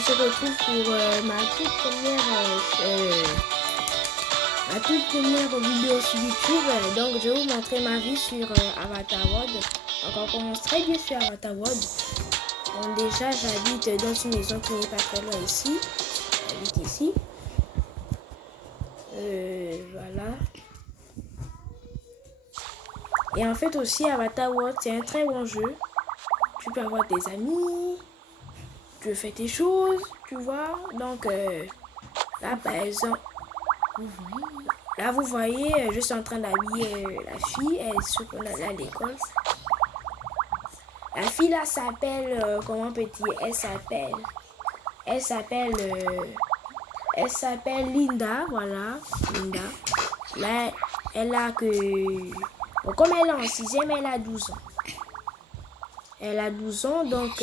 on se retrouve pour ma toute première vidéo sur YouTube. Donc, je vais vous montrer ma vie sur Avatar World. Donc, on commence très bien sur Avatar World. Donc, déjà, j'habite dans une maison qui n'est pas très loin ici. J'habite ici. Voilà. Et en fait aussi, Avatar World, c'est un très bon jeu. Tu peux avoir des amis, tu peux faire tes choses, tu vois. Donc, là, par exemple, vous voyez, je suis en train d'habiller la fille. Elle est sur à l'école. La fille là s'appelle, comment on peut dire, elle s'appelle Linda, voilà, Linda. Là, elle a que, bon, comme elle est en 6e, elle a 12 ans. Elle a 12 ans, donc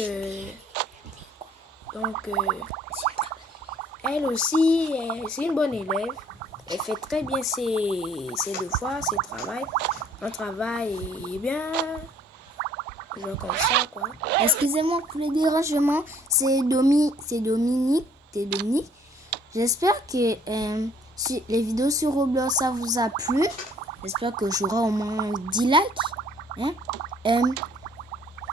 elle aussi, c'est une bonne élève. Elle fait très bien ses devoirs, ses travail. Son travail est bien, genre comme ça, quoi. Excusez-moi pour le dérangement, c'est Dominique. J'espère que si les vidéos sur Roblox, ça vous a plu. J'espère que j'aurai au moins 10 likes.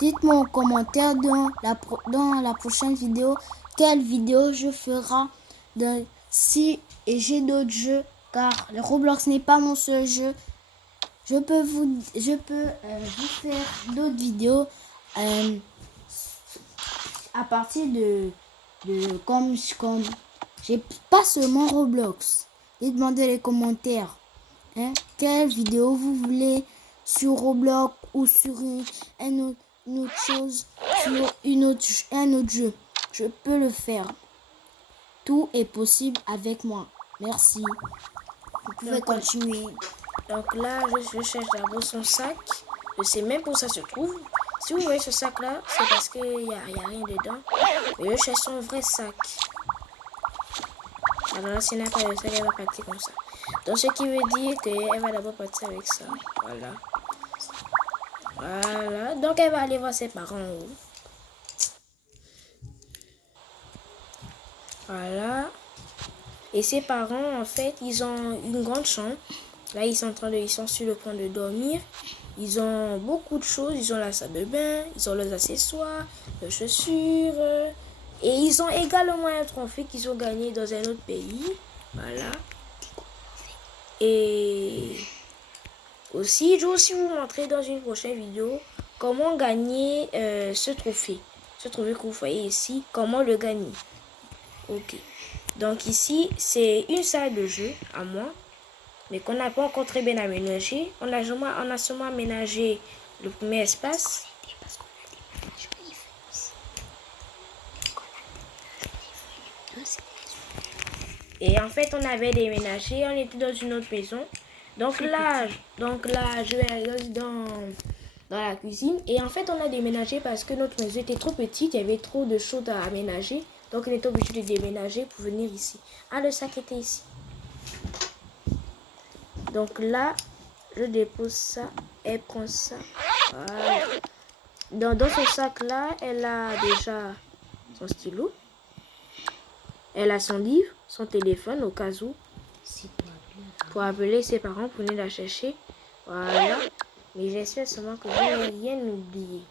Dites-moi en commentaire dans la prochaine vidéo quelle vidéo je ferai si j'ai d'autres jeux, car le Roblox n'est pas mon seul jeu. Je peux vous faire d'autres vidéos à partir de comme j'ai pas seulement Roblox. Dites-moi dans les commentaires quelle vidéo vous voulez sur Roblox ou sur une autre chose, sur un autre jeu. Je peux le faire. Tout est possible avec moi. Merci. Vous pouvez continuer. Donc là, je cherche d'abord son sac. Je sais même où ça se trouve. Si vous voyez ce sac là, c'est parce qu'il n'y a rien dedans. Mais je cherche son vrai sac. Alors s'il n'a pas de sac, elle va partir comme ça. Donc ce qui veut dire qu'elle va d'abord partir avec ça. Voilà. Voilà. Donc elle va aller voir ses parents en haut. Voilà. Et ses parents, en fait, ils ont une grande chambre. Là, ils sont sur le point de dormir. Ils ont beaucoup de choses. Ils ont la salle de bain, ils ont leurs accessoires, leurs chaussures. Et ils ont également un trophée qu'ils ont gagné dans un autre pays. Voilà. Et aussi, je vais aussi vous montrer dans une prochaine vidéo comment gagner ce trophée. Ce trophée que vous voyez ici, comment le gagner. Ok. Donc ici, c'est une salle de jeu à moi, mais qu'on n'a pas encore très bien aménagé. On a seulement aménagé le premier espace. Et en fait, on avait déménagé, on était dans une autre maison. Donc là, je vais aller dans la cuisine. Et en fait, on a déménagé parce que notre maison était trop petite, il y avait trop de choses à aménager. Donc, on était obligé de déménager pour venir ici. Ah, le sac était ici. Donc là, je dépose ça. Elle prend ça. Voilà. Dans ce sac-là, elle a déjà son stylo. Elle a son livre, son téléphone au cas où. Pour appeler ses parents pour venir la chercher. Voilà. Mais j'espère seulement que je n'ai rien oublié.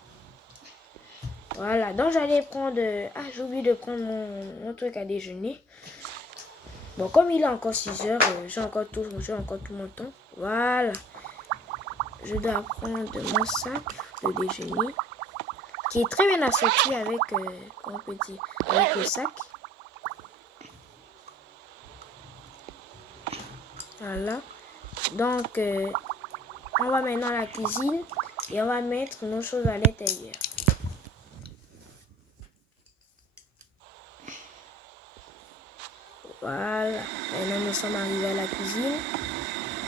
Voilà, donc j'allais prendre... j'ai oublié de prendre mon truc à déjeuner. Bon, comme il est encore 6 heures, j'ai encore tout mon temps. Voilà. Je dois prendre mon sac de déjeuner, qui est très bien assorti avec, comment on peut dire, avec le sac. Voilà. Donc, on va maintenant à la cuisine et on va mettre nos choses à l'intérieur. Voilà, maintenant nous sommes arrivés à la cuisine.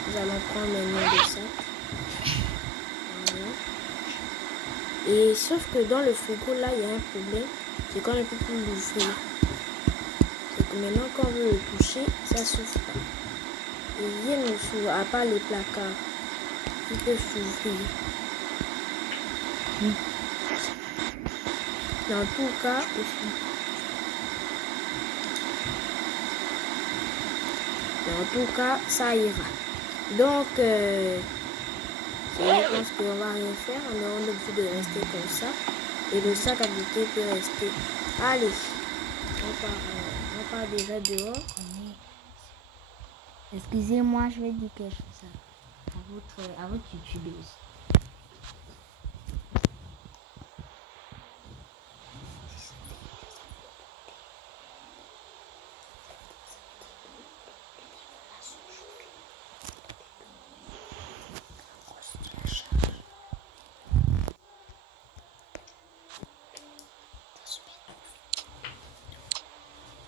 Nous allons prendre maintenant le sac. Voilà. Et sauf que dans le frigo là, il y a un problème. C'est qu'on ne peut plus l'ouvrir. C'est que maintenant quand on veut le toucher, ça ne s'ouvre pas. Et rien ne s'ouvre, à part les placards qui peuvent s'ouvrir. Dans tout cas, Mais en tout cas, ça ira. Donc, je pense qu'on va rien faire. On est obligé de rester comme ça. Et le sac à goûter peut rester. Allez, on part déjà dehors. Excusez-moi, je vais dire quelque chose à votre youtubeuse.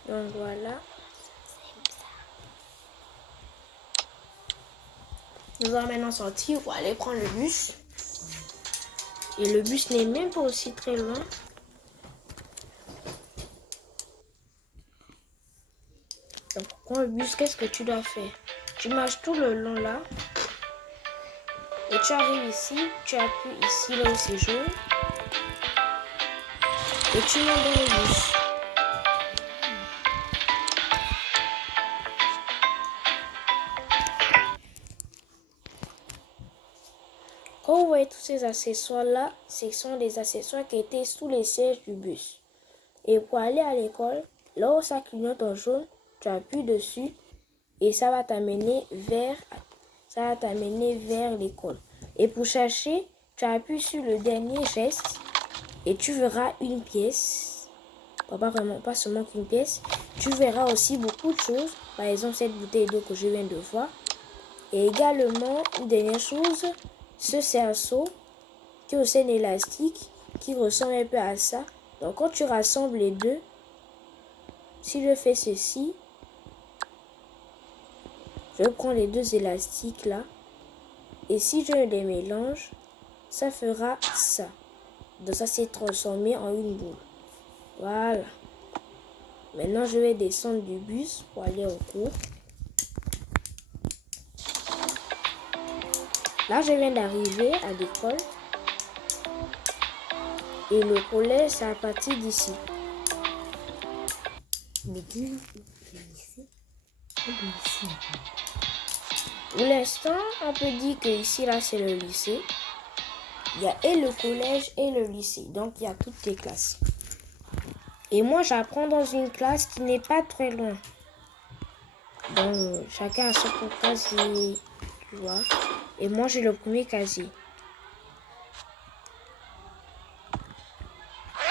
Donc voilà. Nous allons maintenant sortir pour aller prendre le bus. Et le bus n'est même pas aussi très loin. Donc pour prendre le bus, qu'est-ce que tu dois faire? Tu marches tout le long là. Et tu arrives ici, tu appuies ici là où c'est jaune. Et tu montes dans le bus. Quand vous voyez tous ces accessoires-là, ce sont des accessoires qui étaient sous les sièges du bus. Et pour aller à l'école, là où ça clignote en jaune, tu appuies dessus et ça va t'amener vers l'école. Et pour chercher, tu appuies sur le dernier geste et tu verras une pièce. Pas seulement qu'une pièce. Tu verras aussi beaucoup de choses. Par exemple, cette bouteille d'eau que je viens de voir. Et également, une dernière chose, ce cerceau qui est aussi un élastique qui ressemble un peu à ça. Donc quand tu rassembles les deux, si je fais ceci, je prends les deux élastiques là et si je les mélange, ça fera ça. Donc ça s'est transformé en une boule. Voilà. Maintenant je vais descendre du bus pour aller au cours. Là je viens d'arriver à l'école. Et le collège, c'est à partir d'ici. Mais dis-nous, le lycée. Pour l'instant, on peut dire que ici, là, c'est le lycée. Il y a et le collège et le lycée. Donc, il y a toutes les classes. Et moi, j'apprends dans une classe qui n'est pas très loin. Donc, chacun a son propre casier, tu vois. Et moi, j'ai le premier casier.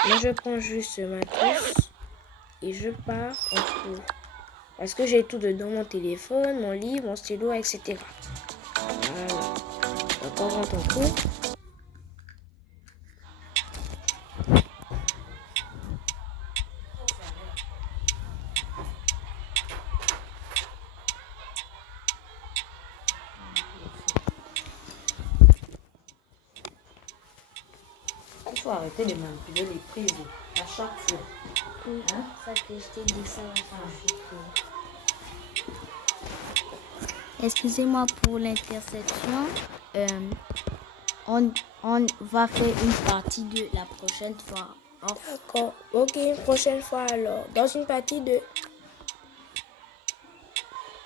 Moi, je prends juste ma trousse et je pars en cours. Parce que j'ai tout dedans, mon téléphone, mon livre, mon stylo, etc. Voilà. Donc, on rentre en cours. Il faut arrêter de manipuler les prises à chaque fois. Oui, ça que je t'ai dit, ça va changer. Excusez-moi pour l'interception. On va faire une partie de la prochaine fois. D'accord. Ok, une prochaine fois alors. Dans une partie de